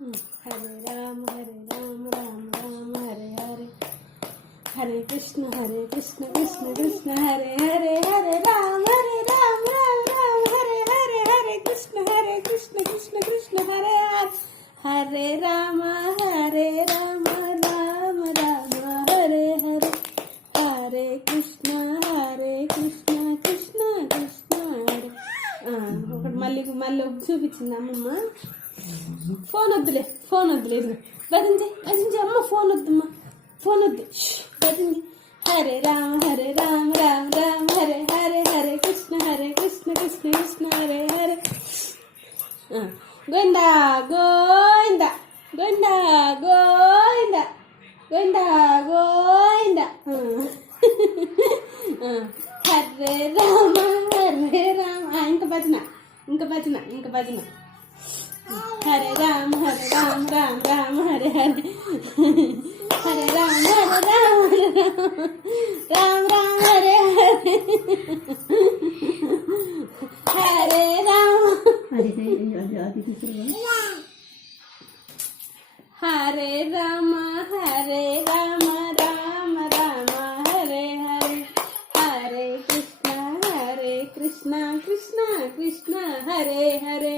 హరే రామ రామ రామ హరే హరే, హరే కృష్ణ కృష్ణ కృష్ణ హరే హరే, హరే రామ రామ రామ హరే హరే, హరే కృష్ణ కృష్ణ కృష్ణ హరే హరే, హరే రామ రామ రామ హరే హరే, హరే కృష్ణ కృష్ణ కృష్ణ హరే. ఒకటి మళ్ళీ చూపించింది అమ్మమ్మ. ఫోన్ వద్దులే ఇదిగో భజించి అమ్మ, ఫోన్ వద్దమ్మా, ఫోన్ వద్దు, భజించి. హరే రామ రామ హరే హరే, హరే కృష్ణ కృష్ణ కృష్ణ హరే హరే, గోవిందా గోవిందా గోవిందా గోవిందా గోవిందా గోవిందా. హరే రామ ఇంకా భజన. హరే రామ రామ హరే హరే, హరే రామ రామ హరే హరే, హరే రామ హరే రామ రామ రామ హరే హరే, హరే కృష్ణ కృష్ణ కృష్ణ హరే హరే.